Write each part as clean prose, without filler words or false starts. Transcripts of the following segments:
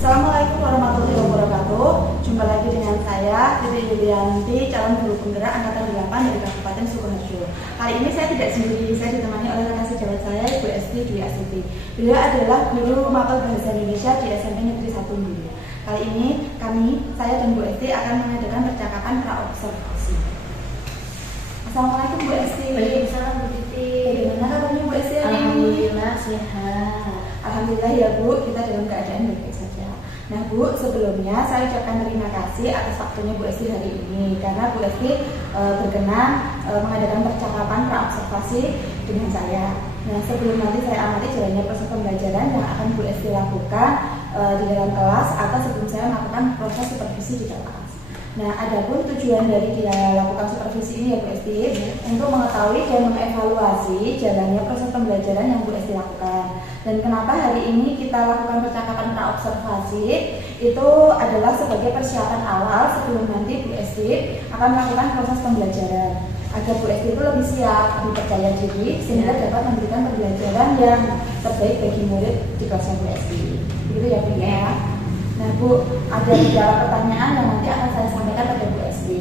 Assalamualaikum warahmatullahi wabarakatuh. Jumpa lagi dengan saya, Titi Yulianti, calon guru penggerak angkatan 8 dari Kabupaten Sukoharjo. Kali ini saya tidak sendiri, saya ditemani oleh rekan sejawat saya, Ibu Esti Dwi Astuti. Beliau adalah guru mapel bahasa Indonesia di SMP Negeri 1 Mulu. Kali ini saya dan Bu Esti akan mengadakan percakapan pra-observasi. Assalamualaikum Bu Esti. Waalaikumsalam Bu Titi. Bagaimana kabarnya Bu Esti? Alhamdulillah sehat. Alhamdulillah ya Bu, kita dalam keadaan baik-baik saja. Nah Bu, sebelumnya saya ucapkan terima kasih atas waktunya Bu Esti hari ini, karena Bu Esti berkenan mengadakan percakapan pra-observasi dengan saya. Nah sebelum nanti saya amati jalannya proses pembelajaran yang akan Bu Esti lakukan di dalam kelas, atau sebelum saya melakukan proses supervisi di dalam kelas. Nah, adapun tujuan dari dia lakukan supervisi ini ya Bu Esti, untuk mengetahui dan mengevaluasi jalannya proses pembelajaran yang Bu Esti lakukan. Dan kenapa hari ini kita lakukan percakapan pra-observasi itu adalah sebagai persiapan awal sebelum nanti Bu Esti akan melakukan proses pembelajaran, agar Bu Esti itu lebih siap, lebih percaya diri, sehingga dapat memberikan pembelajaran yang terbaik bagi murid di kelasnya Bu Esti. Begitu ya Bu ya. Nah Bu, ada beberapa pertanyaan yang nanti akan saya sampaikan pada Bu Esti.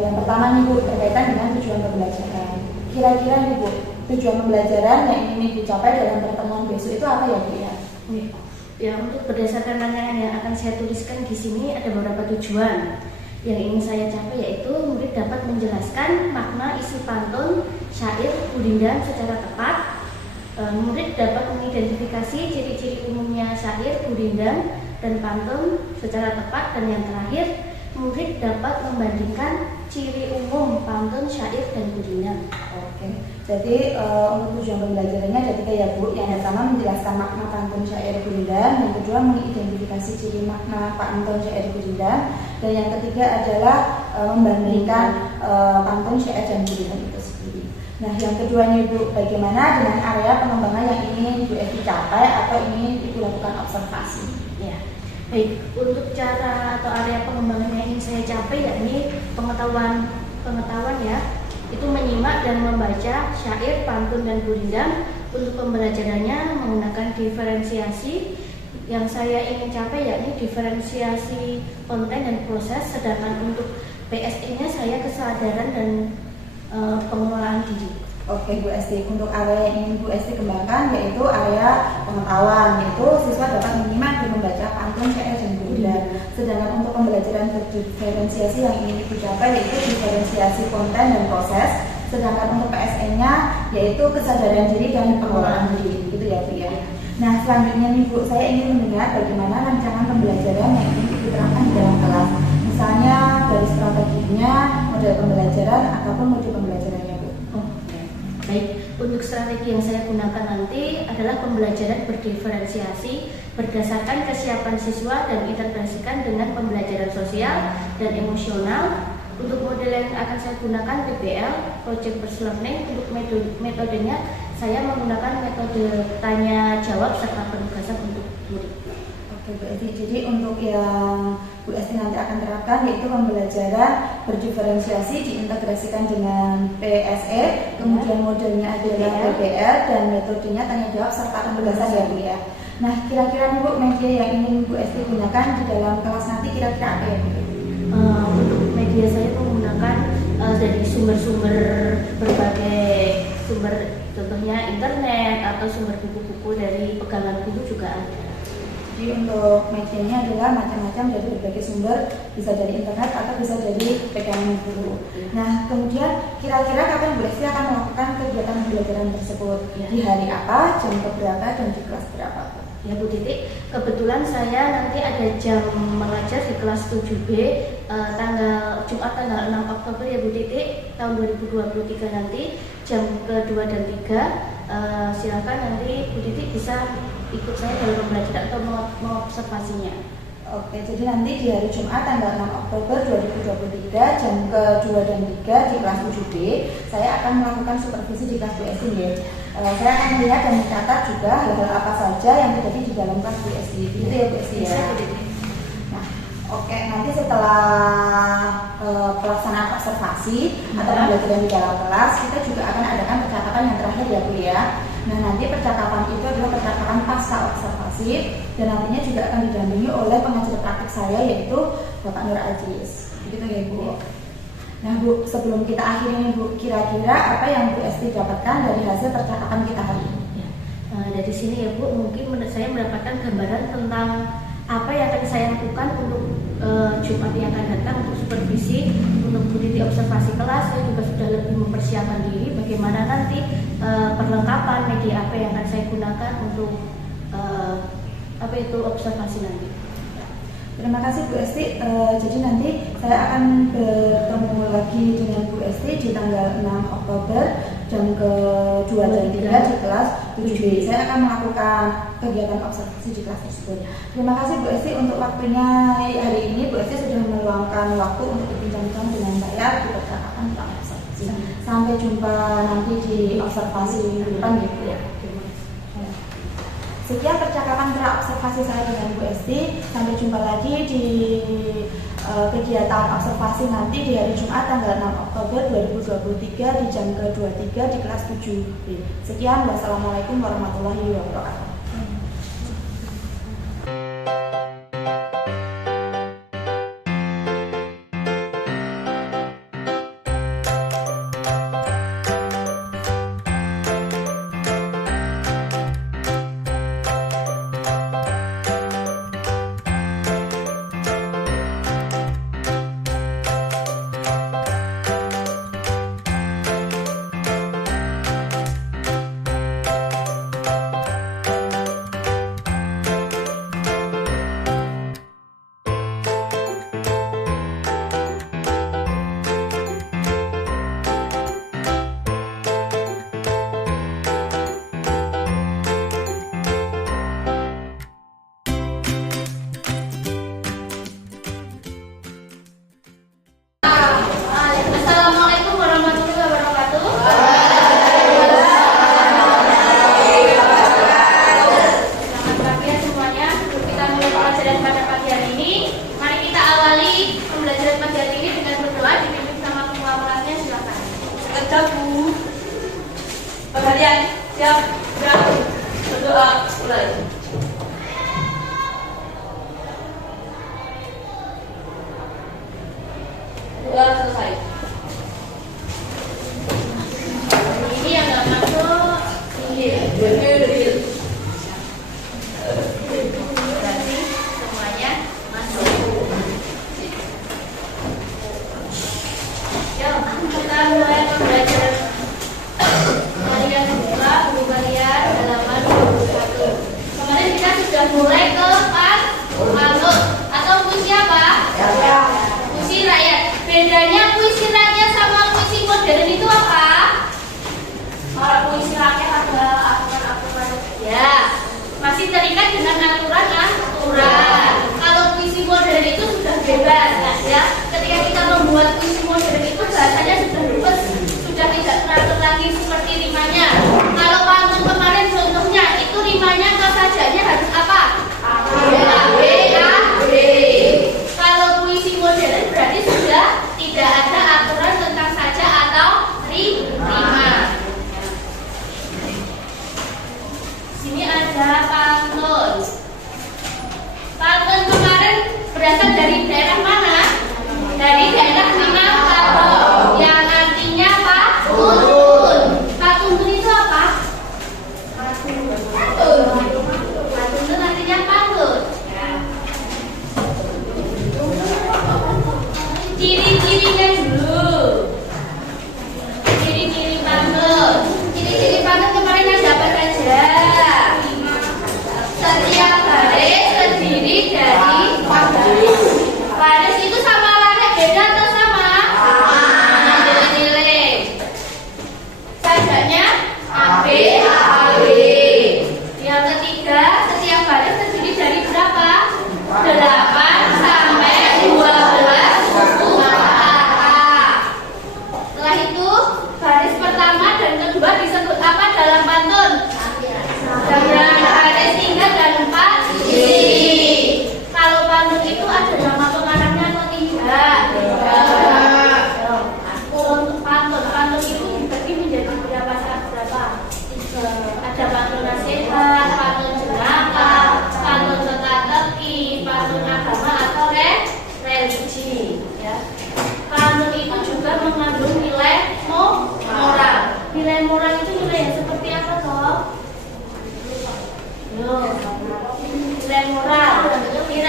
Yang pertama nih Bu, berkaitan dengan tujuan pembelajaran. Kira-kira nih Bu, tujuan pembelajaran yang ingin dicapai dalam pertemuan besok itu apa ya Bu ya? Ya, untuk berdasarkan tantangan yang akan saya tuliskan di sini ada beberapa tujuan yang ingin saya capai, yaitu murid dapat menjelaskan makna isi pantun, syair, kulindan secara tepat. Murid dapat mengidentifikasi ciri-ciri umumnya syair, kulindan, dan pantun secara tepat. Dan yang terakhir, murid dapat membandingkan ciri umum pantun, syair, dan kulindan. Oke, jadi untuk tujuan pembelajarannya ada 3 ya Bu. Yang pertama menjelaskan makna pantun, syair, kulindan. Yang kedua mengidentifikasi ciri makna pantun, syair, kulindan. Dan yang ketiga adalah membandingkan pantun, syair, dan kulindan itu sendiri. Nah, yang kedua nih Bu, bagaimana dengan area pengembangan yang ingin Bu Esti capai atau ingin Ibu lakukan observasi? Ya, baik. Untuk cara atau area pengembangan yang ingin saya capai yakni pengetahuan ya, itu menyimak dan membaca syair, pantun, dan kulindan. Untuk pembelajarannya menggunakan diferensiasi. Yang saya ingin capai yakni diferensiasi konten dan proses. Sedangkan untuk PSE-nya saya kesadaran dan pengelolaan diri. Oke Bu Esti, untuk area yang ingin Bu Esti kembangkan yaitu area pengetahuan, yaitu siswa dapat menyimak dan membaca pantun, syair, dan kulindan. Sedangkan untuk pembelajaran berdiferensiasi yang ingin dicapai yaitu diferensiasi konten dan proses. Sedangkan untuk PSE-nya yaitu kesadaran diri dan pengelolaan diri, gitu ya Bu ya. Nah selanjutnya nih Bu, saya ingin mendengar bagaimana rancangan pembelajaran yang ingin diterapkan di dalam kelas. Misalnya dari strateginya, model pembelajaran ataupun modul pembelajarannya Bu. Baik, untuk strategi yang saya gunakan nanti adalah pembelajaran berdiferensiasi berdasarkan kesiapan siswa dan integrasikan dengan pembelajaran sosial dan emosional. Untuk model yang akan saya gunakan PBL, Project Based Learning. Untuk metodenya saya menggunakan metode tanya jawab serta penugasan untuk murid. Oke Bu Esti, jadi untuk yang Bu Esti nanti akan terapkan yaitu pembelajaran berdiferensiasi diintegrasikan dengan PSE, kemudian modelnya adalah PBL dan metodenya tanya jawab serta penugasan ya Bu ya. Nah kira-kira nih Bu, media yang ingin Bu Esti gunakan di dalam kelas nanti kira-kira apa ya Bu? Untuk media saya menggunakan dari sumber-sumber berbagai sumber, contohnya internet atau sumber buku-buku dari pegangan guru juga ada. Jadi untuk medianya adalah macam-macam dari berbagai sumber, bisa dari internet atau bisa dari pegangan guru. Nah, kemudian kira-kira kapan Bu Esti akan melakukan kegiatan pembelajaran tersebut? Ya. Di hari apa, jam berapa, dan di kelas berapa? Ya Bu Titik, kebetulan saya nanti ada jam mengajar di kelas 7B Jumat tanggal 6 Oktober ya Bu Titik tahun 2023 nanti jam kedua dan 3. Silakan nanti Bu Titik bisa ikut saya dalam pembelajaran atau mengobservasinya. Oke, jadi nanti di hari Jumat tanggal 6 Oktober 2023 jam kedua dan 3 di kelas 7B saya akan melakukan supervisi di kelas Bu Esti ya. Saya akan melihat dan mencatat juga hal-hal apa saja yang terjadi di dalam kelas Bu Esti. Gitu ya Bu Esti ya. Nah, oke, nanti setelah pelaksanaan observasi atau pembelajaran di dalam kelas, kita juga akan adakan percakapan yang terakhir ya Bu ya. Nah, nanti percakapan itu adalah percakapan pasca observasi dan nantinya juga akan didampingi oleh pengajar praktik saya yaitu Bapak Nur Aziz. Begitu ya Bu. Nah Bu, sebelum kita akhiri nih Bu, kira-kira apa yang Bu Esti dapatkan dari hasil percakapan kita hari ini? Ya. Dari sini ya Bu, mungkin saya mendapatkan gambaran tentang apa yang akan saya lakukan untuk Jumat yang akan datang untuk supervisi, untuk meneliti observasi kelas. Saya juga sudah lebih mempersiapkan diri bagaimana nanti perlengkapan media apa yang akan saya gunakan untuk observasi nanti. Terima kasih Bu Esti. Jadi nanti saya akan bertemu lagi dengan Bu Esti di tanggal 6 Oktober jam ke-2 dan 3 di kelas 7B. Saya akan melakukan kegiatan observasi di kelas tersebut. Terima kasih Bu Esti untuk waktunya hari ini. Bu Esti sudah meluangkan waktu untuk berbincang-bincang dengan saya di percakapan tentang observasi. Sampai jumpa nanti di observasi depan gitu ya. Sekian percakapan pra-observasi saya dengan Bu Esti. Sampai jumpa lagi di kegiatan observasi nanti di hari Jumat tanggal 6 Oktober 2023 di jam ke-23 di kelas 7B. Sekian, wassalamualaikum warahmatullahi wabarakatuh.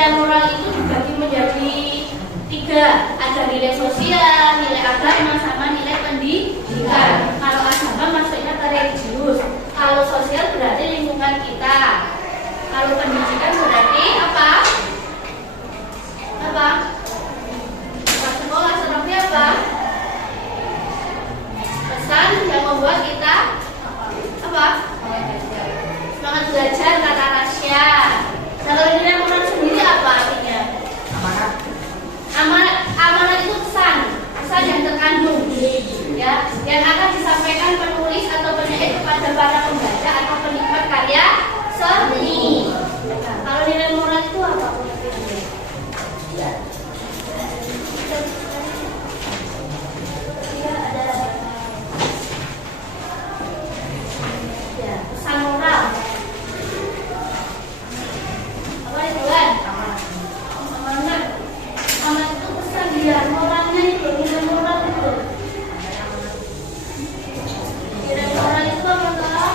nilai moral itu dibagi menjadi 3, ada nilai sosial, nilai agama, sama nilai pendidikan. Kalau agama maksudnya ke religius, kalau sosial berarti lingkungan kita, kalau pendidikan berarti apa? Sekolah seperti apa? Pesan yang membuat kita apa? Semangat belajar, kata Tasya. Kalau nilai moral sendiri apa artinya? Amanat itu pesan yang terkandung, ya, yang akan disampaikan penulis atau penyair kepada para pembaca atau penikmat karya seni. Kalau nilai moral itu apa? Pesan moral. Apa itu kan? Amanat. Amanat itu pesan dia. Moralnya itu nilai moral itu. Nilai moral itu apa toh?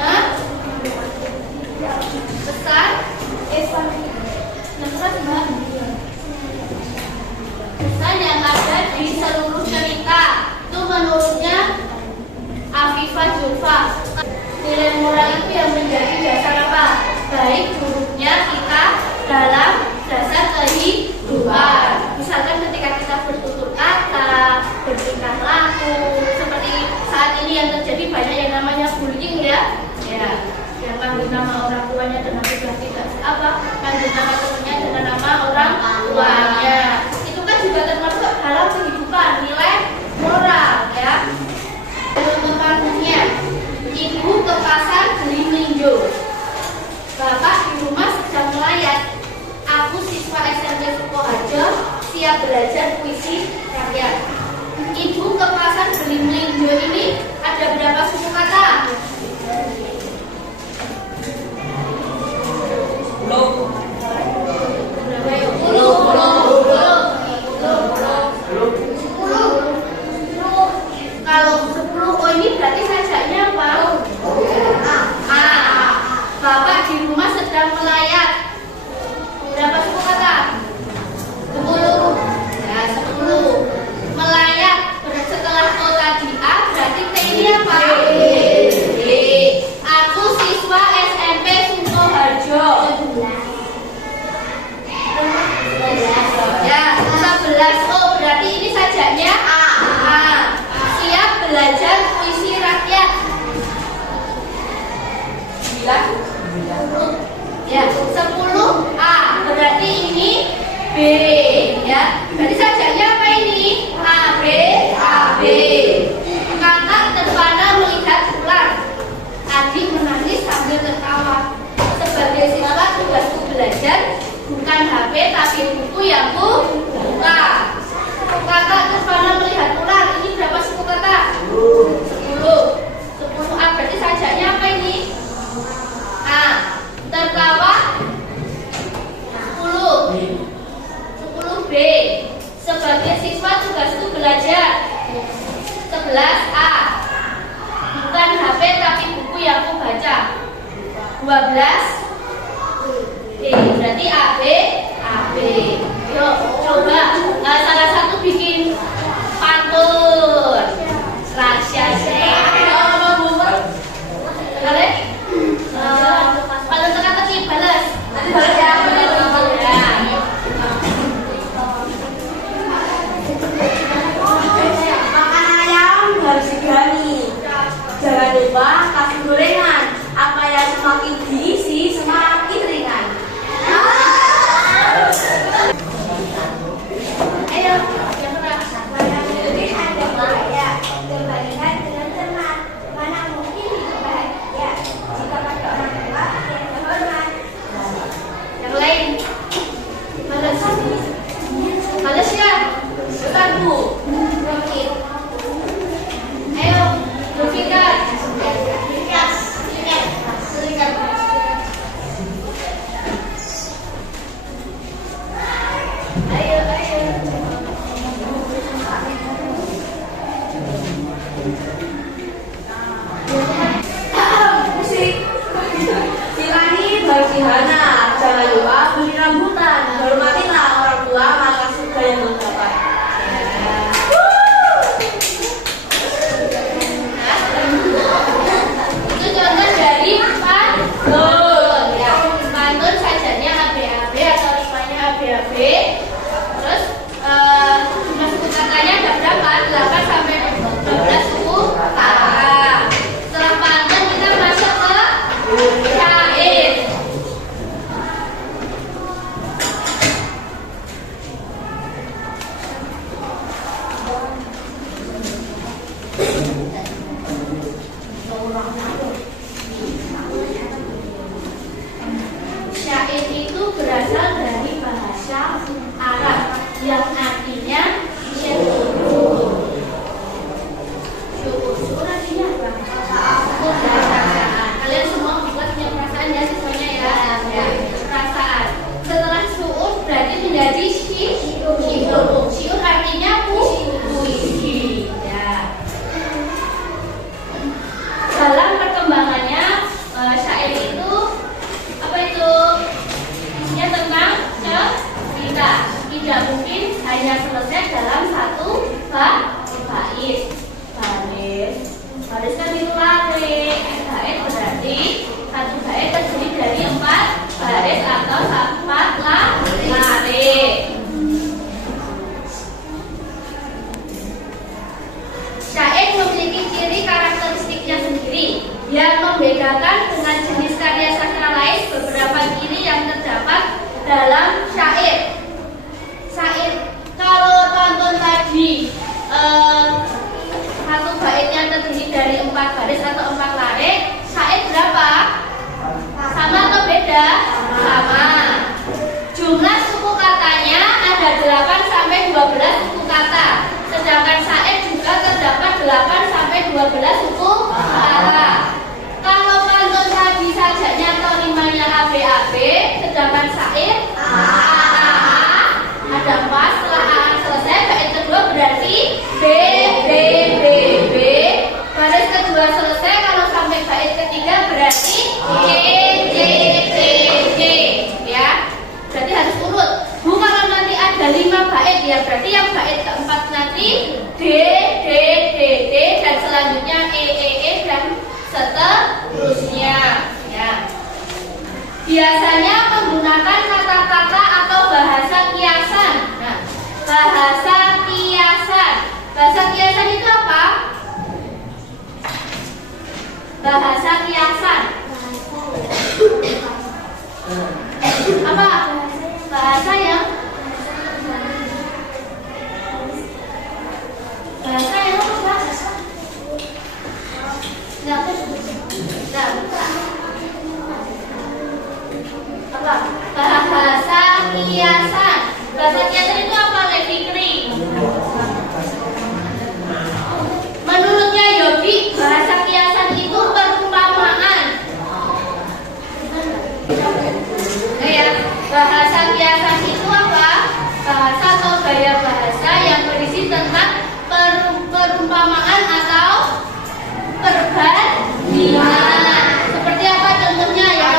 Hah? Pesan. Pesan yang ada di seluruh cerita. Itu menurutnya Afifah Julfa. Nilai moral itu yang menjadi dasar apa? Baik buruknya kita dalam dasar kehidupan. Misalkan ketika kita bertutur kata, bertingkah laku, seperti saat ini yang terjadi banyak yang namanya bullying ya. Yang panggil nama orang tuanya dengan sudah tidak apa, panggil nama temannya dengan nama orang tuanya. Itu kan juga termasuk dalam kehidupan, nilai moral ya. Contohnya, ibu ke pasar beli melinjo. Bapak di rumah sedang melayat. Aku siswa SMP Sukoharjo siap belajar puisi rakyat. Ibu ke pasar beli melinjo ini ada berapa suku kata? 10. Kalau 10, oh ini berarti sajaknya apa? Bapak di rumah sedang melayat. Berapa suku kata? 10. Ya, 10. Melayat setelah O tadi A, berarti T ini apa? B. Aku siswa SMP Sukoharjo. Ya, 11. Oh, berarti ini sajaknya A. Siap belajar puisi rakyat. 9. Ya, 10 A. Berarti ini B. Ya, berarti sajaknya apa ini? A, B, A, B. Kakak terpana melihat ular. Adik menangis sambil tertawa. Sebagai siswa tugasku belajar bukan HP tapi buku yang ku buka. Kakak terpana melihat ular. Ini berapa suku kata? 10. 10 A berarti sajaknya apa ini? A. Tertawa 10. 10 B. Sebagai siswa tugasku belajar 11 A. Bukan HP tapi buku yang ku baca 12 B. Berarti AB AB. Yuk coba salah satu bikin pantun rahasia boleh? Pantun teka-teki balas. Nanti balas ya. Makan ayam harus diberani. Jangan lupa kasih gorengan. Apa yang semakin diisi semakin ringan. Ayo, yang keras. Lebih ada bahaya. Kembalikan dengan cermat. Mana mungkin hidup bahagia jika pada orang tua yang terhormat. Yang lain. Balas. Balas ya. Bukan Bu. Ayo, berpikir. Musik. Silani bagi Hana. Jangan lupa beli rambutan. yang artinya syukur. Syukur artinya apa? Perasaan. Kalian semua juga punya perasaan ya semuanya ya. Perasaan. Setelah syukur berarti menjadi syiur. Syiur artinya puisi. Ya. Dalam perkembangannya syair itu apa itu? Isinya tentang cerita. Tidak mungkin hanya selesai dalam satu bait. Baris kan itu lari. Bait berarti satu bait terdiri dari 4 baris atau 4 lari. Syair memiliki ciri karakteristiknya sendiri yang membedakan dengan jenis karya sastra lain beberapa ciri yang terdapat dalam syair. Kalau tonton tadi satu baitnya terdiri dari 4 baris atau 4 lare, syair berapa? Sama atau beda? Sama. Jumlah suku katanya ada 8 sampai 12 suku kata. Sedangkan syair juga terdapat 8 sampai 12 suku kata. Kalau pantun tadi sajanya atau rimanya AB, sedangkan syair ada 4. Setelah A selesai, bait kedua berarti B. Baris kedua selesai, kalau sampai bait ketiga berarti C. Ya, berarti harus urut. Kalau nanti ada 5 bait ya, berarti yang bait keempat nanti D, dan selanjutnya E, dan seterusnya. Ya. Biasanya menggunakan kata-kata atau bahasa kiasan. Nah, bahasa kiasan itu apa? Bahasa kiasan. Apa? Bahasa yang apa? Bahasa kiasan. Bahasa kiasan itu apa, Fikri? Menurutnya Yogi, bahasa kiasan itu perumpamaan. Ya, bahasa kiasan itu apa? Bahasa atau gaya bahasa yang berisi tentang perumpamaan atau perbandingan. Seperti apa contohnya ya?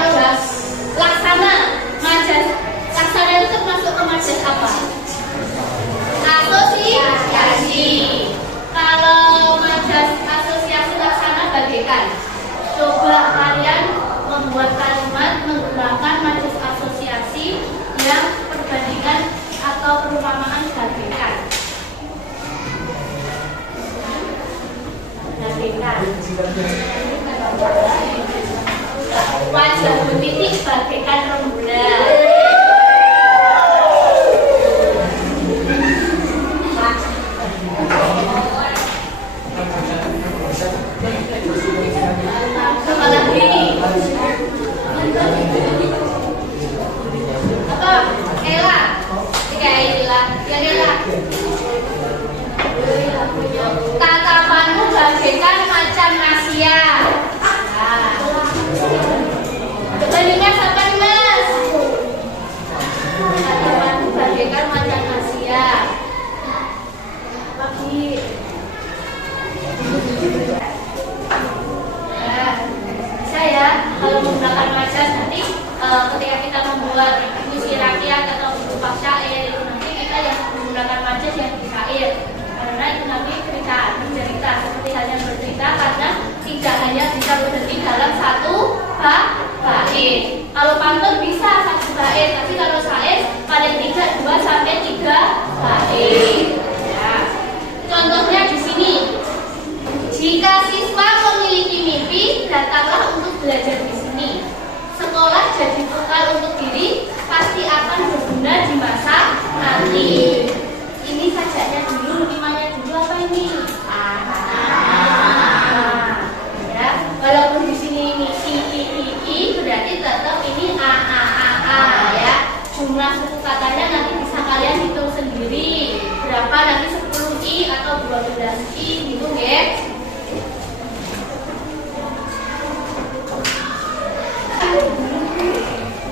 Laksana, majas. Laksana itu termasuk ke majas apa? Asosiasi. Kalau majas asosiasi laksana bagaikan. Coba kalian membuat kalimat menggunakan majas asosiasi yang perbandingan atau perumpamaan bagaikan. Wajah titik bagaikan rembulan. Apa lagi? Apa? Ella. Ella. Tatapanmu bagaikan macan Asia. Bandingkan sampai Mas. Tatapanmu bagaikan macan Asia. Lagi. Saya kalau menggunakan majas nanti ketika kita membuat puisi rakyat atau buku syair itu nanti kita yang menggunakan majas yang di syair. Karena itu nanti bercerita seperti halnya bercerita karena tidak hanya bisa berhenti dalam satu bait. Kalau pantun bisa 1 bait, tapi kalau syair paling tidak 2 sampai 3 bait. Ya. Contohnya di sini. Jika siswa memiliki mimpi, datanglah untuk belajar di sini. Sekolah jadi bekal untuk diri, pasti akan berguna di masa nanti. Ini sajanya dulu, rimanya dulu apa ini? Ya, walaupun di sini ini i berarti tetap ini a ya. Jumlah suku katanya nanti bisa kalian hitung sendiri. Berapa nanti 10i atau 12i gitu ya.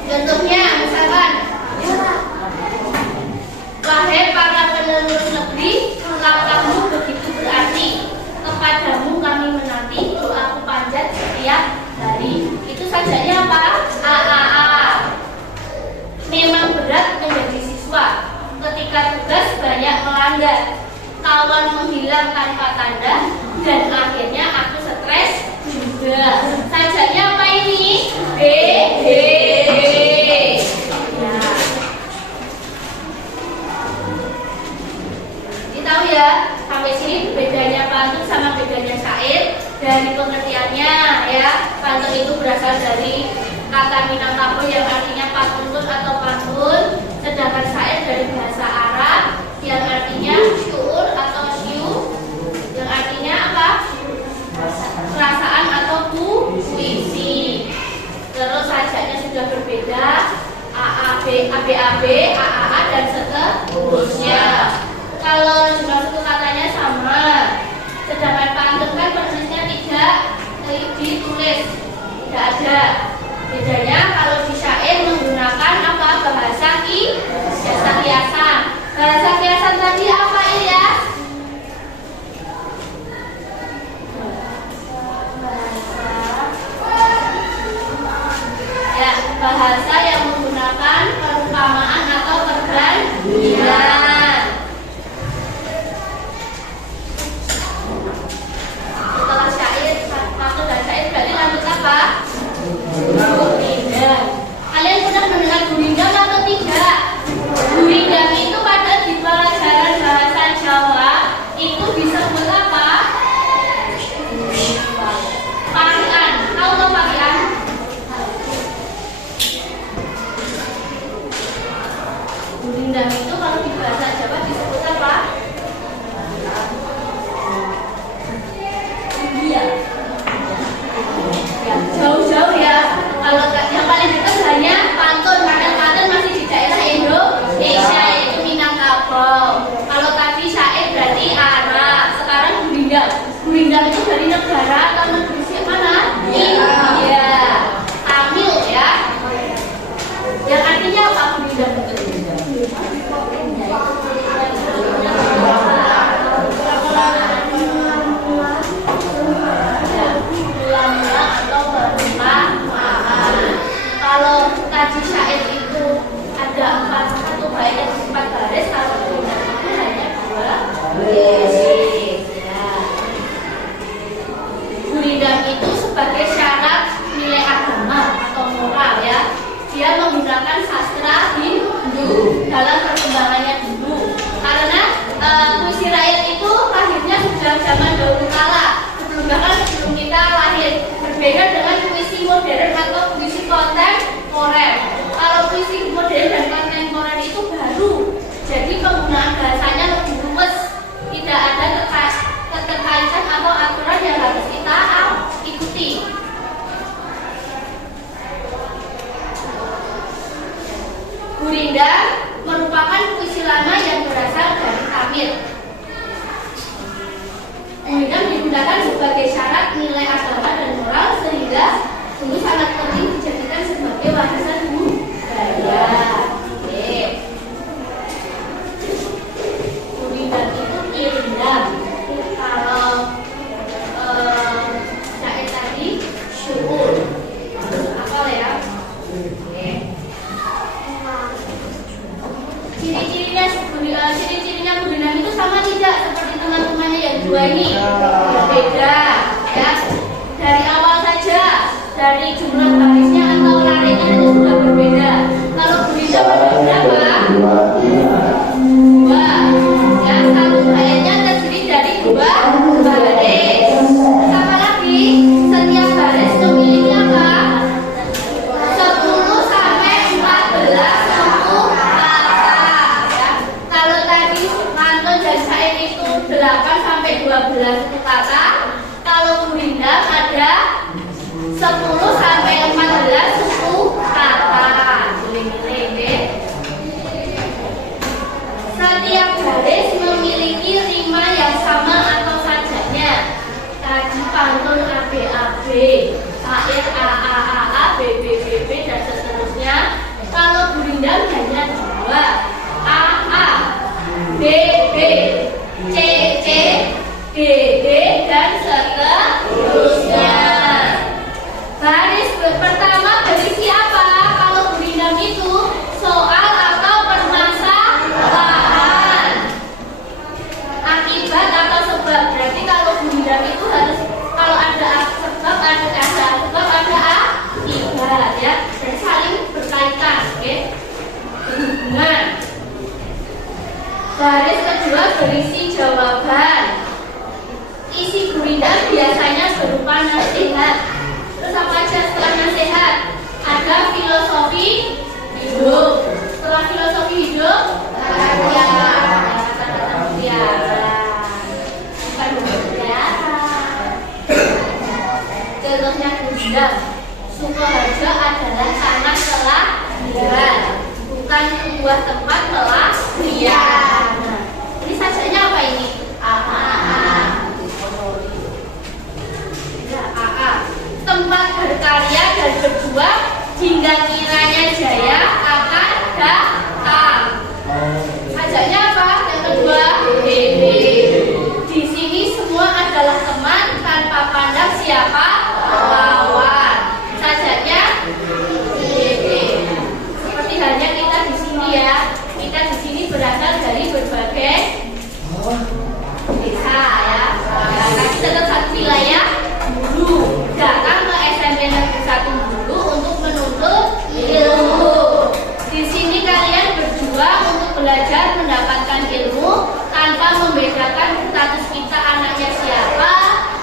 Contohnya misalkan, wahai para penerus negeri, langkahmu begitu berarti, kepadamu kami menanti, doaku panjat setiap hari. Itu sajanya apa? A. Memang berat menjadi siswa, ketika tugas banyak melanggar, kawan menghilang tanpa tanda, dan akhirnya aku stres juga. Sajanya apa ini? B. Tahu ya, sampai sini bedanya pantun sama bedanya syair dari pengertiannya ya. Pantun itu berasal dari kata Minangkabau yang artinya pantun atau pantun, sedangkan syair dari bahasa Arab yang artinya syuur atau syu, yang artinya apa? Perasaan atau puisi. Terus sajaknya sudah berbeda, AAB, ABAB, AAA dan seterusnya. Kalau jumlah suku katanya sama, sedangkan pantun kan penulisnya tidak ditulis, tidak ada. Bedanya kalau di syair menggunakan apa? Bahasa kiasan. Bahasa kiasan tadi apa ya? Ya, bahasa yang menggunakan perumpamaan atau perbandingan. Gurindam. Kalian pernah mendengar gurindam atau tidak? Gurindam itu pada di pelajaran bahasa Jawa itu disebut apa? Parian. Tahu nggak parian? Gurindam itu kalau di bahasa Jawa disebut apa? Iya. Jauh-jauh ya. Kalau yang paling dekat hanya pantun, karena pantun masih di daerah Indonesia yaitu Minangkabau. Kalau tadi syair berarti Arab. Sekarang gurindam. Gurindam itu dari negara atau negeri mana? India. Tamil ya. Yang artinya apa gurindam itu? Kalau tadi syair itu ada 1 bait dan 4 baris, kalau gurindam itu hanya 2 baris. Gurindam itu sebagai syarat nilai agama atau moral ya. Dia menggunakan sastra Hindu dalam perkembangannya dulu. Karena puisi rakyat itu lahirnya sudah zaman dahulu kala, sebelum kita lahir. Berbeda dengan puisi modern atau puisi kontemporer. Kalau puisi modern dan kontemporer itu baru, jadi penggunaan bahasanya lebih luwes, tidak ada keterkaitan atau aturan yang harus kita ikuti. Gurindam merupakan puisi lama yang berasal dari Tamil. Gurindam digunakan sebagai syarat nilai agama dan moral, sehingga sungguh sangat penting dijadikan sebagai warisan budaya. Gurindam itu irindam. Kalau syair tadi syukur. Apa ya? Ciri-cirinya gurindam itu sama tidak seperti teman-temannya yang dua ini? Berbeda ya. Dari awal saja, dari jumlah barisnya atau larinya itu sudah berbeda. Kalau gurindam ada berapa? 2 ya, 1 baitnya terdiri dari 2 baris. Sama lagi, setiap baris memiliki apa? 10 sampai 14 suku kata ya. Kalau tadi pantun dan syair itu 8 sampai 12 suku kata, kalau gurindam ada 10 sampai 14 suku kata. Giling-giling. Jawa, A A, B B, C C, D D, dan seterusnya. Baris pertama berisi apa? Kalau gurindam itu soal atau permasalahan, akibat atau sebab. Berarti kalau gurindam itu harus kalau ada sebab, ada sebab, ada akibat, ya. Jadi saling berkaitan, oke? Berhubungan. Baris kedua berisi jawaban. Isi gurindam biasanya berupa nasihat. Terus apa aja setelah nasihat? Ada filosofi hidup. Setelah filosofi hidup, contohnya gurindam. Sukoharjo adalah tanah kelahiran, bukan sebuah tempat kelahiran. Nah, ini sajanya apa ini? Tempat berkarya dan berjuang hingga kiranya jaya akan datang. Ajaknya apa? Yang kedua, DD. Di sini semua adalah teman tanpa pandang siapa lawan. Sajaknya DD. Seperti halnya kita di sini, ya. Kita di sini berasal dari berbagai desa, ya. Tapi tetap satu wilayah dulu. Datang ke SMP Negeri 1 dulu untuk menuntut ilmu. Di sini kalian berjuang untuk belajar mendapatkan ilmu tanpa membedakan status kita anaknya siapa,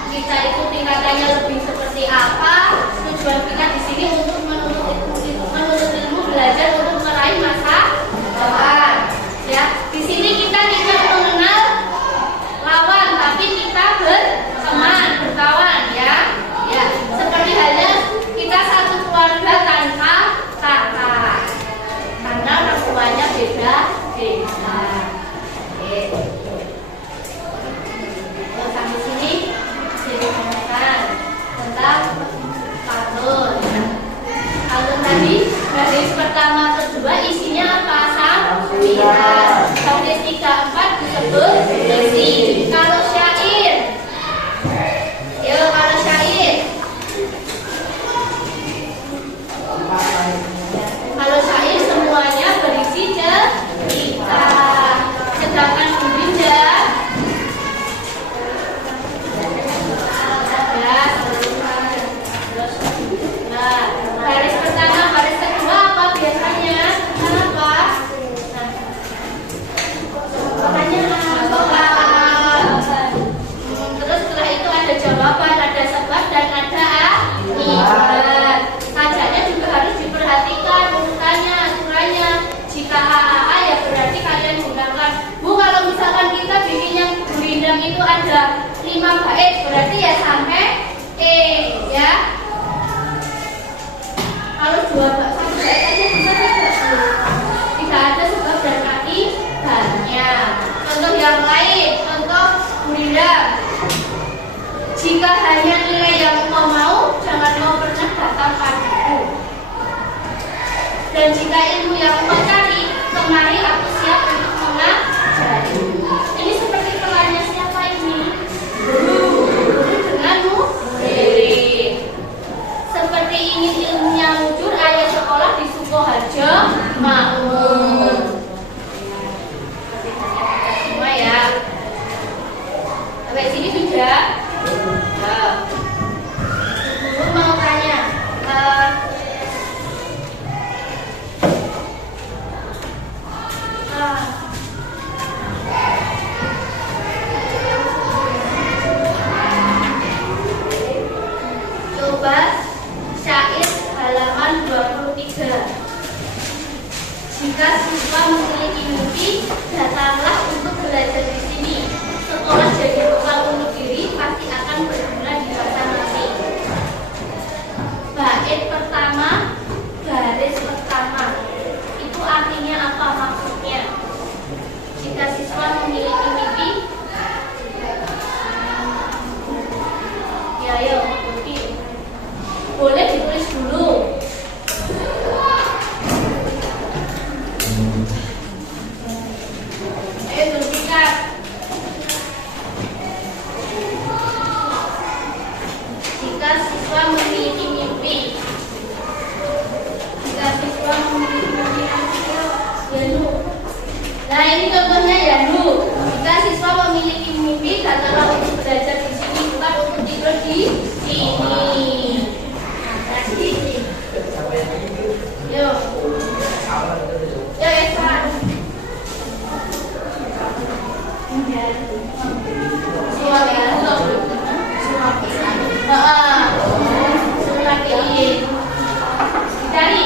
kita itu tingkatannya lebih seperti apa. Tujuan kita di sini untuk menuntut ilmu, belajar untuk meraih masa depan. Ya, di sini kita tidak mengenal lawan, tapi kita berteman, berkawan, ya. Ya, seperti halnya kita satu keluarga tanpa kakak, karena orang tuanya beda. Sampai sini dijelaskan tentang pantun. Pantun tadi baris pertama kedua isinya apa? Sampiran. Baris 3, 4 disebut isi. Kalau syair, kalau syair. Kalau syair semuanya berisi cerita. Sedangkan gurindam baris pertama, baris kedua apa biasanya? Apa? Terus setelah itu ada jawaban, ada sebab, dan ada akibat. Sajaknya juga harus diperhatikan urutannya, aturannya. Jika AAA ya berarti kalian gunakan. Bu, kalau misalkan kita bikin yang gurindam itu ada 5 bait, berarti ya sampai E, ya. Kalau 1 bait aja bisa tidak ada sebab dan akibatnya. Contoh yang lain, contoh gurindam. Jika hanya nilai yang engkau mau, jangan mau pernah datang padaku. Dan jika ilmu yang engkau cari, kemari aku siap untuk mengajari. Ini seperti pelannya siapa ini? Guru denganmu diri. Seperti ingin ilmunya mujur, ayah sekolah di Sukoharjo makmur. Semua, ya. Sampai sini sudah. Guru mau tanya, coba syair halaman 23. Jika siswa memiliki mimpi, datanglah untuk belajar di sini. Sekolah jadi bekal untuk diri, pasti akan berguna di masa nanti. Bait pertama, baris pertama. Itu artinya apa maksudnya? Jika siswa memiliki mimpi, ya ayo, boleh ditulis dulu. Nah, ini contohnya ya, Bu. Jika siswa memiliki mimpi, datanglah untuk belajar di sini, bukan untuk tidur di sini. Yuk. Yuk, Esa. Cari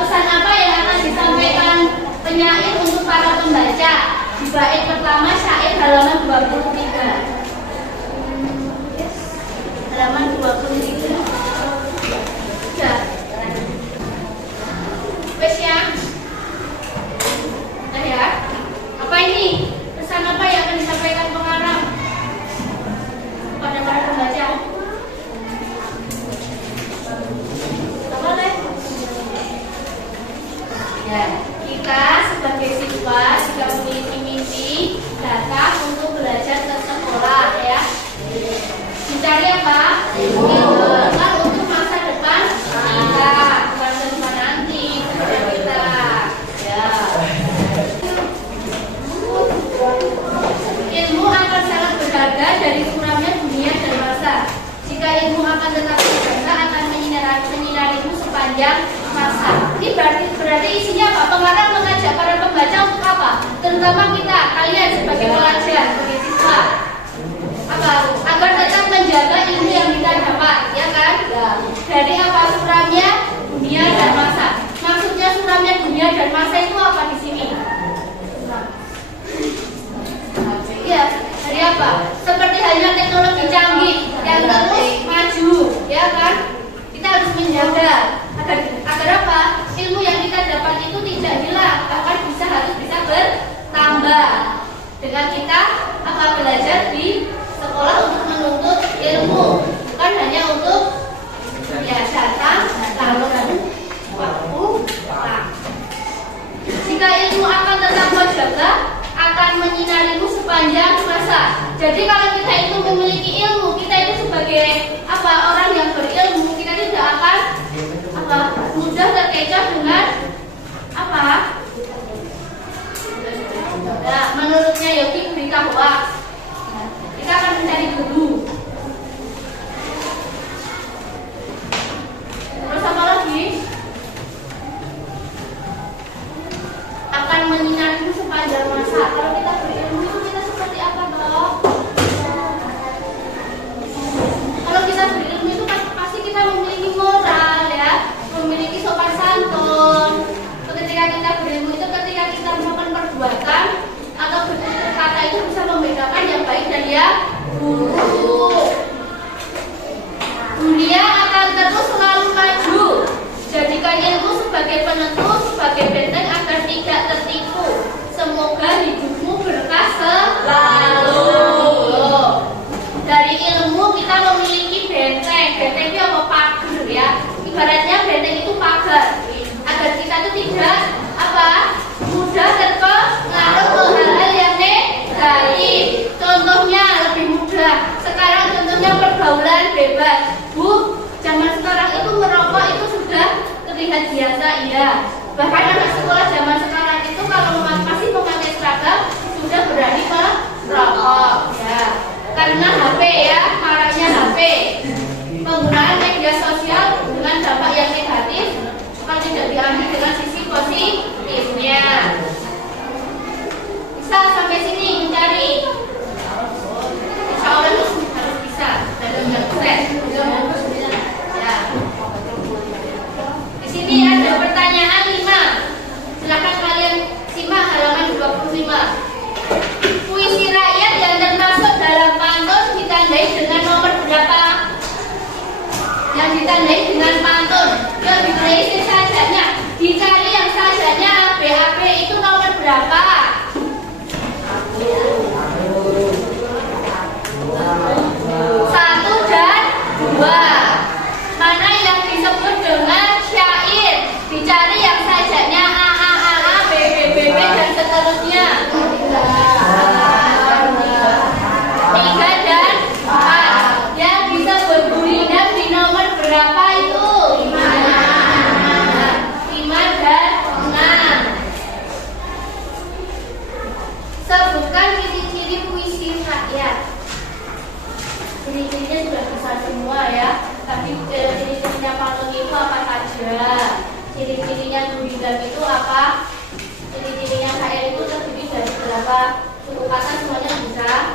pesan apa yang akan disampaikan penyair untuk para pembaca di bait pertama syair halaman 23. Halaman 23. Ya. Wes ya. Nah ya. Apa ini? Pesan apa yang akan disampaikan pengarang kepada para pembaca? Boleh. Ya, kita sebagai siswa jika memiliki mimpi datang untuk belajar ke sekolah ya. Mencari apa? Kan untuk masa depan kita, bukan cuma nanti kerja kita. Ya. Ilmu akan sangat berharga dari suramnya dunia dan masa. Jika ilmu akan tetap berharga akan menyinarimu sepanjang masa. Ini berarti isinya apa? Pengarang mengajak para pembaca untuk apa? Terutama kita, kalian sebagai pelajar, sebagai siswa. Apa? Agar tetap menjaga ilmu yang kita dapat, ya kan? Ya. Dari apa? Suramnya dunia dan masa. Maksudnya suramnya dunia dan masa itu apa di sini? Ya, dari apa? Seperti halnya teknologi canggih yang terus maju, ya kan? Kita harus menjaga agar apa? Ilmu yang kita dapat itu tidak hilang, bahkan harus bisa bertambah. Dengan kita apa belajar di sekolah untuk menuntut ilmu, bukan hanya untuk ya datang lalu waktu pulang. Jika ilmu akan tetap menjaga, akan menyinarimu sepanjang masa. Jadi kalau kita itu memiliki ilmu, kita itu sebagai apa orang yang berilmu, kita tidak akan apa mudah terkecoh dengan apa? Nah, menurutnya Yogi berita hoax. Kita akan mencari guru. Terus apa lagi? Akan menyinarimu sepanjang masa. Kalau kita berilmu itu kita seperti apa, Dok? Kalau kita berilmu itu pasti kita memiliki moral ya, memiliki sopan santun. Ketika kita berilmu itu ketika kita melakukan perbuatan atau bertutur kata itu bisa membedakan yang baik dan yang buruk. Dunia akan terus selalu maju. Jadikan ilmu sebagai penentu, sebagai benteng agar tidak tertipu. Semoga hidupmu berkah selalu. Dari ilmu kita memiliki benteng. Benteng itu apa? Pagar ya. Ibaratnya benteng itu pagar. Agar kita itu tidak apa? Mudah terpengaruh ke hal-hal yang negatif. Contohnya lebih mudah. Sekarang contohnya pergaulan bebas. Bu, zaman sekarang itu merokok itu sudah terlihat biasa, iya. Bahkan anak sekolah zaman sekarang itu kalau masih memakai seragam sudah berani merokok, ya. Karena HP ya, maraknya HP. Penggunaan media sosial dengan dampak yang negatif bukan tidak diambil dengan sisi positifnya. Bisa sampai sini mencari. Insya Allah harus bisa dalam proses. Ya. Di sini ada pertanyaan 5. ciri-cirinya sudah bisa semua ya. Tapi ciri-cirinya pantun itu apa saja? Ciri-cirinya gurindam itu apa? Ciri-cirinya syair itu terdiri dari berapa suku kata, semuanya bisa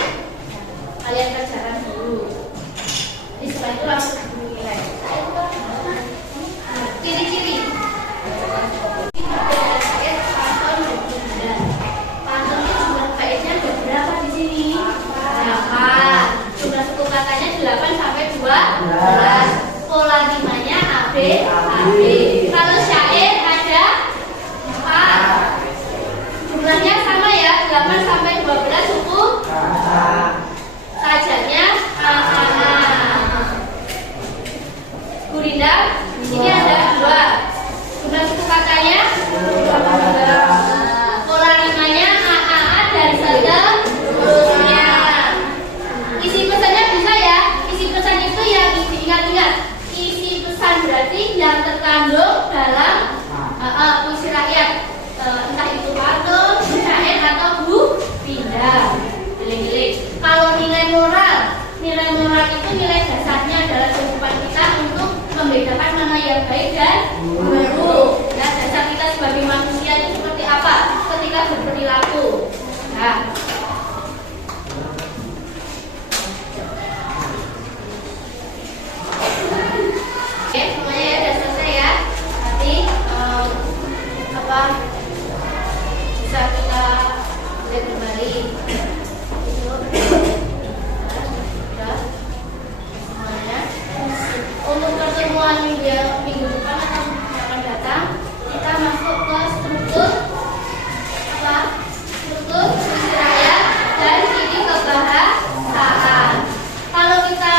kalian kerjakan dulu. Jadi setelah itu langsung dinilai. Ciri-ciri syair pantun dan gurindam. Pantun itu jumlah baitnya ada berapa di sini? 8. Jumlah suku katanya 8 sampai 12. Pola rimanya AB, AB. Kalau syair ada 4. Jumlahnya sama ya, 8 sampai 12 suku. Sajanya A. Gurindam di sini ada 2. Jumlah suku katanya 2. Pola rimanya A dan seterusnya. Isi pesannya bisa ya. Isi pesan itu yang diingat-ingat. Isi pesan berarti yang terkandung dalam puisi rakyat, entah itu pantun, syair atau gurindam. Giling-giling. Kalau nilai moral itu nilai dasarnya adalah kehidupan kita untuk membedakan mana yang baik dan buruk. Nah, dasar kita sebagai manusia itu seperti apa ketika berperilaku. Nah, oke, semuanya ya sudah selesai ya. Nanti bisa kita lihat kembali. Sudah semuanya. Untuk pertemuan minggu depan atau akan datang, kita masuk ke struktur puisi rakyat dan ciri kebahasaan. Kalau kita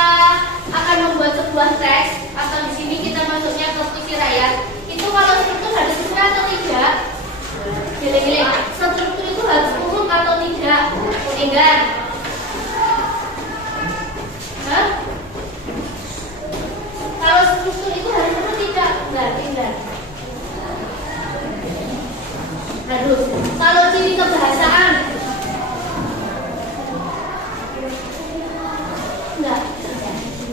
akan membuat sebuah teks atau di sini kita masuknya ke puisi rakyat, itu kalau struktur harus sesuai atau tidak? Giling-giling. Struktur itu harus umum atau tidak? Kuningan. Hah? Kalau struktur itu harus umum tidak? Tidak. Harus. Kalau ciri kebahasaan? Enggak.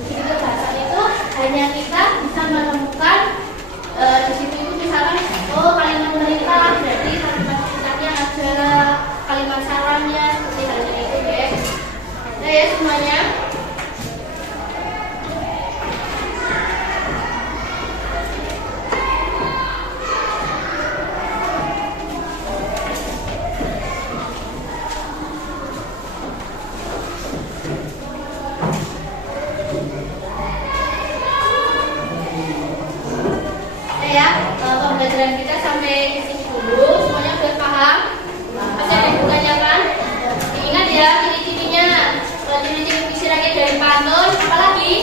Ciri kebahasaan itu hanya kita bisa menemukan di situ itu misalkan kalimat perintah, berarti kalimat perintahnya ada kalimat sarannya seperti halnya itu ya. Nah ya semuanya. Pembelajaran kita sampai di sini dulu. Semuanya sudah paham? Masih ada yang bertanya kan? Ingat ya ciri-cirinya. Ciri-ciri puisi rakyat dari pantun, apalagi?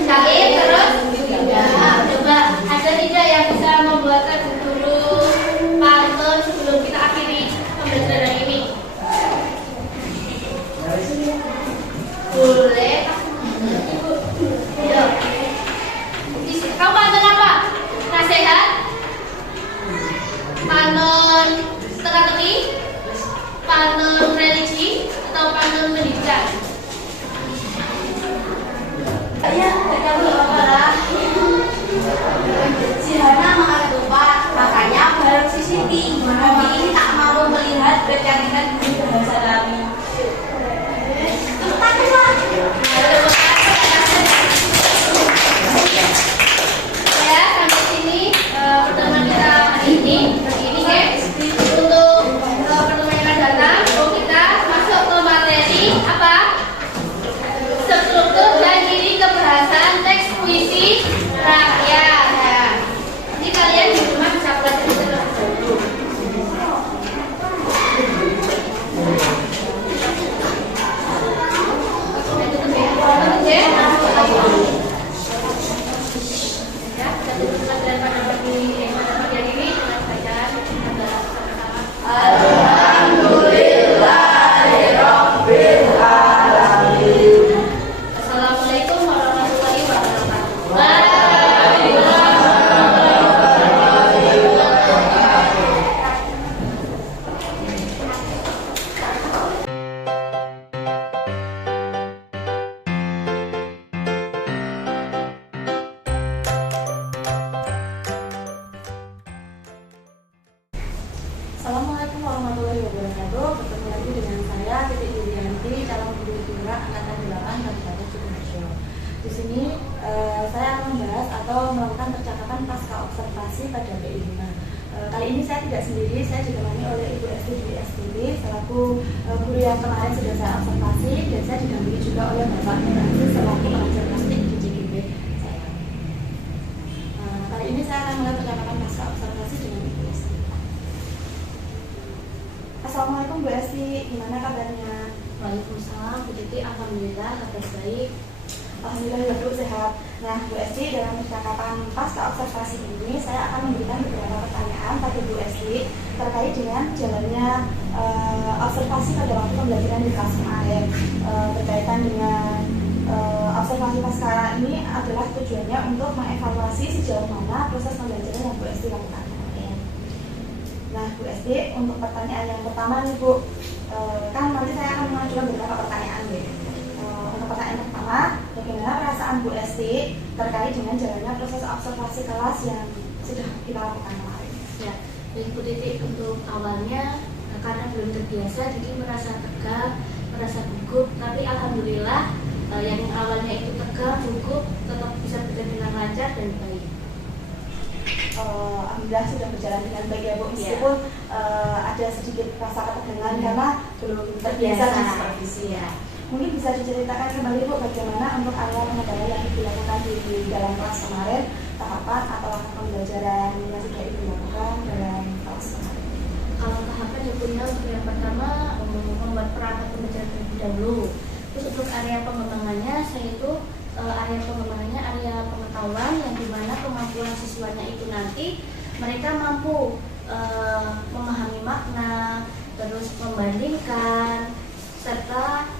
Syair, terus? Coba ada tidak yang bisa membuatkan guru pantun sebelum kita akhiri pembelajaran ini? Boleh? Yuk. Kamu pantun apa? Nasihat, pantun teka-teki, pantun religi, atau pantun pendidikan? Ya, kami adalah si Hana mengalami lupa, makanya baru si Siti. Kami ini tak mau melihat kecantikan guru bahasa Arab. Tepuk tangan. Ya, sampai sini pertemuan kita hari ini. Begini guys, untuk pertemuan yang akan datang, kita masuk ke materi apa? Struktur dan ciri kebahasaan teks puisi rakyat. Nah, ini kalian di rumah bisa pelajari terlebih dahulu. warahmatullahi wabarakatuh. Bertemu lagi dengan saya Titik Yulianti, calon guru Lurah angkatan 8 Kabupaten Sidoarjo. Di sini saya akan membahas atau melakukan percakapan pasca observasi pada PI 5. Kali ini saya tidak sendiri, saya ditemani oleh Ibu Esti Dwi Astuti selaku guru yang kemarin sudah saya observasi, dan saya didampingi juga oleh Bapak Nur Aziz selaku pengajar plastik di JGB saya. Kali ini saya akan mulai percakapan pasca observasi dengan Ibu Esti. Assalamualaikum Bu Esti, gimana kabarnya? Waalaikumsalam, Bu Titi, alhamdulillah kabar baik. Alhamdulillah ya Bu, sehat. Nah Bu Esti, dalam percakapan pasca observasi ini saya akan memberikan beberapa pertanyaan pada Bu Esti terkait dengan jalannya observasi pada waktu pembelajaran di kelas kemarin. Berkaitan dengan observasi pasca ini adalah tujuannya untuk mengevaluasi sejauh mana proses pembelajaran yang Bu Esti lakukan kemarin. Nah Bu Esti, untuk pertanyaan yang pertama nih Bu, kan nanti saya akan mengajukan beberapa pertanyaan nih. Untuk pertanyaan pertama, bagaimana perasaan Bu Esti terkait dengan jalannya proses observasi kelas yang sudah kita lakukan kemarin? Ya, baik Bu Titi, untuk awalnya karena belum terbiasa jadi merasa tegang, merasa gugup, tapi alhamdulillah yang awalnya itu tegang, gugup tetap bisa berjalan dengan lancar dan baik. Alhamdulillah sudah berjalan dengan baik ya Bu, meskipun ada sedikit rasa ketegangan karena belum terbiasa di supervisi ya. Mungkin bisa diceritakan kembali Bu bagaimana untuk area pengendalian yang dilakukan di dalam kelas kemarin, tahapan atau langkah pembelajaran yang sudah Ibu lakukan dalam kelas kemarin. Kalau tahapan yang punya untuk yang pertama membuat perangkat pembelajaran terlebih dahulu. Terus untuk area pengembangannya saya itu area pengembangannya area pengetahuan yang dimana kemampuan siswanya itu nanti mereka mampu memahami makna, terus membandingkan, serta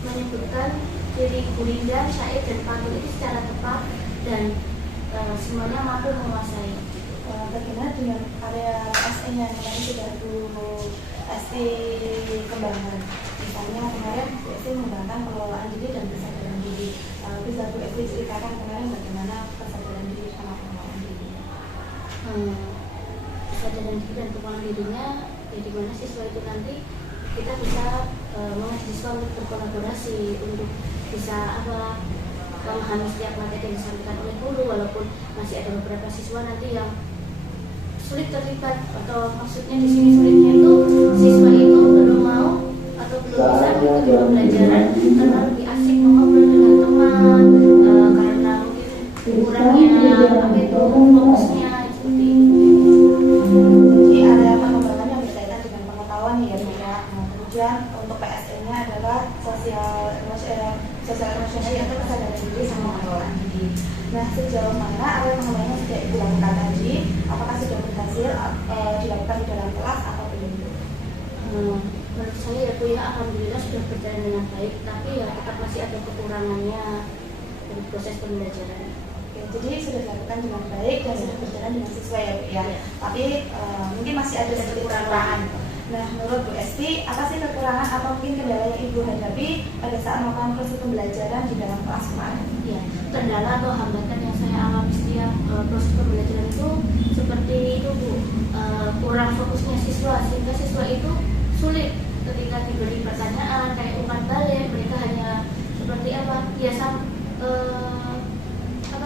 menyebutkan diri gurindam, syair dan pantun itu secara tepat dan semuanya mampu menguasai. Bagaimana dengan area SE-nya yang kemarin sudah Bu Esti kembangkan? Misalnya kemarin Bu Esti mengembangkan pengelolaan diri dan kesadaran diri. Bisa Bu Esti ceritakan kemarin bagaimana kesadaran diri sama pengelolaan diri? Kesadaran diri dan pengelolaan dirinya, jadi mana siswa itu nanti kita bisa mengajak siswa untuk berkolaborasi, untuk bisa memahami setiap materi yang disampaikan oleh guru, walaupun masih ada beberapa siswa nanti yang sulit terlibat, atau maksudnya di sini sulitnya itu siswa itu belum mau atau belum bisa mengikuti pembelajaran karena lebih asik mengobrol dengan teman, karena mungkin kurangnya fokusnya seperti itu. Jadi area pengembangan yang berkaitan dengan pengetahuan ya Bu ya. Kemudian untuk PSE-nya adalah sosial emosional yaitu kesadaran diri sama pengelolaan diri. Nah sejauh mana area pengembangan yang sudah Ibu lakukan tadi, apakah sudah berhasil dilakukan di dalam kelas atau belum? Menurut saya ya Bu ya, alhamdulillah sudah berjalan dengan baik, tapi ya tetap masih ada kekurangannya dari proses pembelajaran. Oke, jadi sudah dilakukan dengan baik dan sudah berjalan dengan sesuai ya Bu ya. Tapi mungkin masih ada sedikit kekurangan. Nah, menurut Bu Esti, apa sih kekurangan atau mungkin kendala yang Ibu hadapi pada saat melakukan proses pembelajaran di dalam kelas kemarin? Ya, kendala atau hambatan yang saya alami setiap proses pembelajaran itu seperti itu Bu, kurang fokusnya siswa, sehingga siswa itu sulit ketika diberi pertanyaan kayak umpan balik, mereka hanya seperti biasa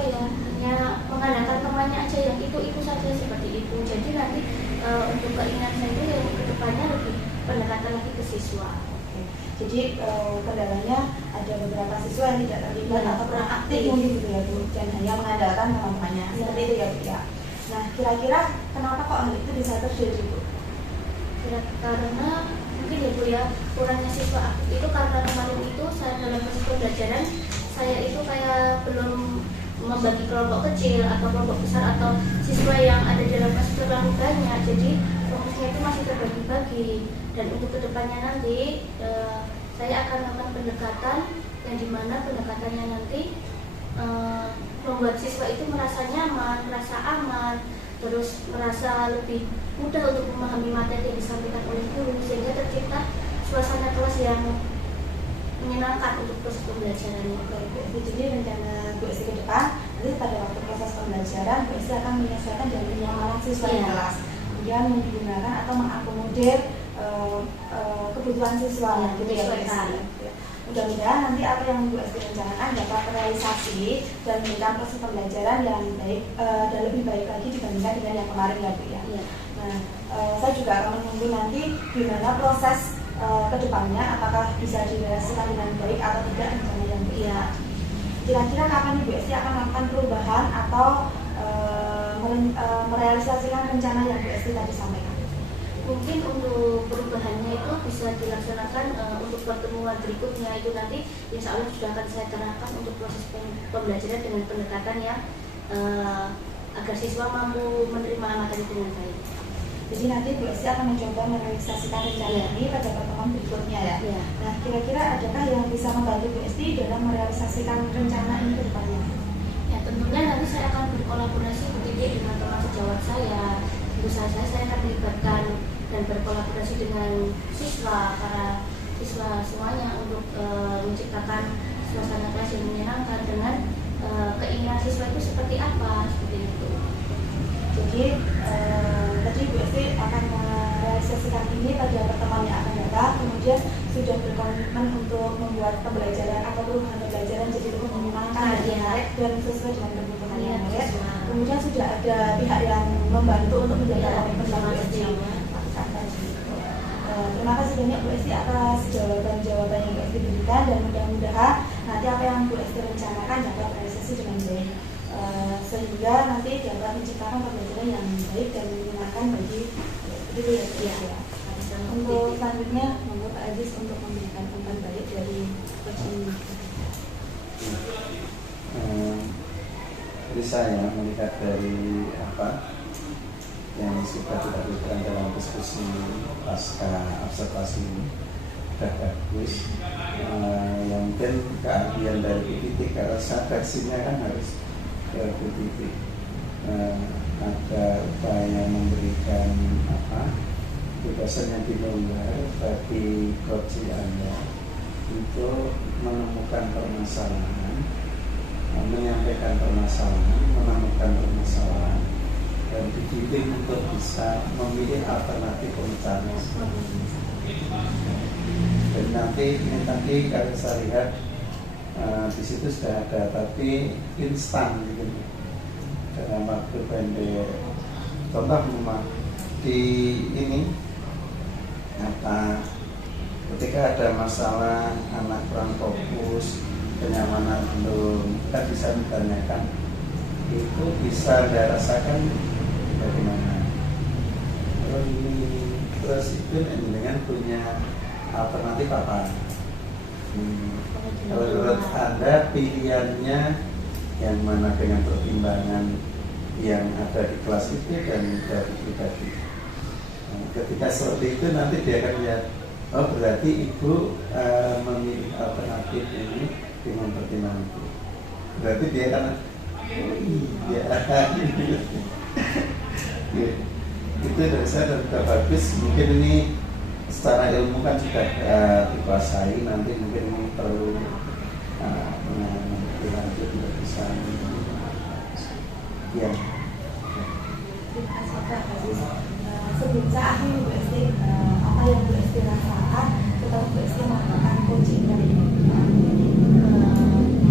hanya mengandalkan temannya aja yang itu saja seperti itu. Jadi nanti untuk keinginan saya itu yang kedepannya lebih pendekatan lagi ke siswa. Jadi kendalanya ada beberapa siswa yang tidak terlibat atau kurang aktif mungkin gitu ya Bu, dan hanya mengandalkan teman-temannya seperti itu ya Bu ya. Nah kira-kira kenapa kok hal itu bisa terjadi Bu? Karena mungkin ya Bu ya, kurangnya siswa aktif itu karena kemarin itu saya dalam proses pembelajaran saya itu kayak belum membagi kelompok kecil atau kelompok besar atau siswa yang ada dalam kelas terlalu banyak, jadi fokusnya itu masih terbagi-bagi. Dan untuk kedepannya nanti saya akan melakukan pendekatan yang dimana pendekatannya nanti membuat siswa itu merasa nyaman, merasa aman, terus merasa lebih mudah untuk memahami materi yang disampaikan oleh guru, sehingga tercipta suasana kelas yang menyenangkan untuk proses pembelajarannya. Jadi rencana Bu Esti ke depan nanti pada waktu proses pembelajaran Bu Esti akan menyesuaikan dengan kenyamanan siswa di kelas. kemudian menggunakan atau mengakomodir kebutuhan siswa gitu ya Bu Esti. Mudah-mudahan nanti apa yang Bu Esti rencanakan dapat terrealisasi dan memberikan proses pembelajaran yang baik dan lebih baik lagi dibandingkan dengan yang kemarin ya Bu ya. Nah, saya juga akan menunggu nanti gimana proses kedepannya, apakah bisa direalisasikan dengan baik atau tidak rencana yang Bu ya. Kira-kira kapan Bu Esti akan melakukan perubahan atau merealisasikan rencana yang Bu Esti tadi sampaikan? Mungkin untuk perubahannya itu bisa dilaksanakan untuk pertemuan berikutnya, itu nanti insya Allah sudah akan saya terangkan untuk proses pembelajaran dengan pendekatan yang agar siswa mampu menerima materi dengan baik. Jadi nanti Bu Esti akan mencoba merealisasikan rencana ini pada pertemuan berikutnya ya. Nah, kira-kira adakah yang bisa membantu Bu Esti dalam merealisasikan rencana ini ke depannya? Ya, tentunya nanti saya akan berkolaborasi dengan teman sejawat saya. Usaha saya akan melibatkan dan berkolaborasi dengan siswa, para siswa semuanya untuk menciptakan suasana kelas yang menyenangkan dengan keinginan siswa itu seperti apa, seperti itu. Jadi tadi Bu Esti akan merealisasikan ini pada pertemuan yang akan datang, kemudian sudah berkomitmen untuk membuat pembelajaran atau perubahan pembelajaran jadi lebih menyenangkan, menarik dan sesuai dengan kebutuhan yang menarik. Kemudian sudah ada pihak yang membantu untuk menjaga komitmen Bu Esti. Terima kasih banyak Bu Esti atas jawaban-jawaban yang Bu Esti berikan, dan mudah-mudahan nanti apa yang Bu Esti rencanakan dapat terrealisasi dengan baik, sehingga nanti dapat menciptakan pembelajaran yang baik dan menyenangkan bagi itu ya. Untuk selanjutnya, monggo Pak Aziz untuk memberikan umpan balik dari coach ini. Jadi saya melihat dari apa yang sudah dilakukan dalam diskusi pasca observasi ini sudah bagus. Yang mungkin keahlian dari Bu Titik, karena redaksinya kan harus ke Bu Titik. Ada upaya memberikan tugasan yang diluar bagi coach Anda untuk menemukan permasalahan, menyampaikan permasalahan, menemukan permasalahan, dan dididik untuk bisa memilih alternatif pemecahan. Dan nanti kalau saya lihat di situ sudah ada, tapi instan gitu, dalam waktu pendek. Contoh di ini ketika ada masalah anak kurang fokus, kenyamanan belum, kita bisa ditanyakan itu bisa dirasakan bagaimana. Terus itu dengan punya alternatif apa? Kalau menurut Anda pilihannya yang mana dengan pertimbangan yang ada di kelas itu dan dari pribadi. Ketika seperti itu nanti dia akan lihat, oh berarti ibu memilih alternatif ini dengan pertimbangan itu. Berarti dia akan, oh iya, itu dari saya dan sudah bagus. Mungkin ini secara ilmu kan sudah dikuasai, nanti mungkin perlu lanjut untuk bisa ya. Terima kasih Pak Aziz. Sebelum saya akhiri Bu Esti, apa yang Bu Esti rasakan setelah Bu Esti melakukan coaching kali ini?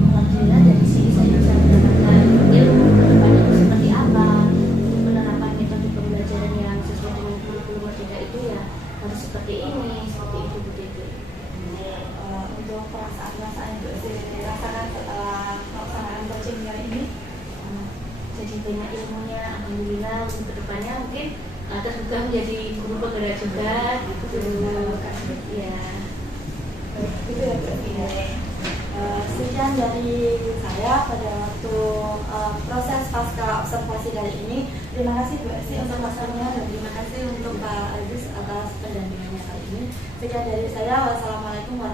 Alhamdulillah dari sini saya bisa mendapatkan ilmu kedepannya itu seperti apa, penerapan metode pembelajaran yang sesuai dengan kurikulum Merdeka itu ya harus seperti ini, seperti itu begitu. Untuk perasaan-perasaan yang Bu Esti rasakan setelah melaksanakan coaching kali ini, jadi banyak ilmunya, alhamdulillah. Untuk kedepannya mungkin terbuka menjadi guru penggerak juga gitu ya. Itu ya Bu Esti. Sekian dari saya pada waktu proses pasca observasi kali ini. Terima kasih Bu Esti untuk waktunya, dan terima kasih untuk Pak Aziz atas pendampingannya kali ini. Sekian dari saya, wassalamualaikum warahmatullahi wabarakatuh.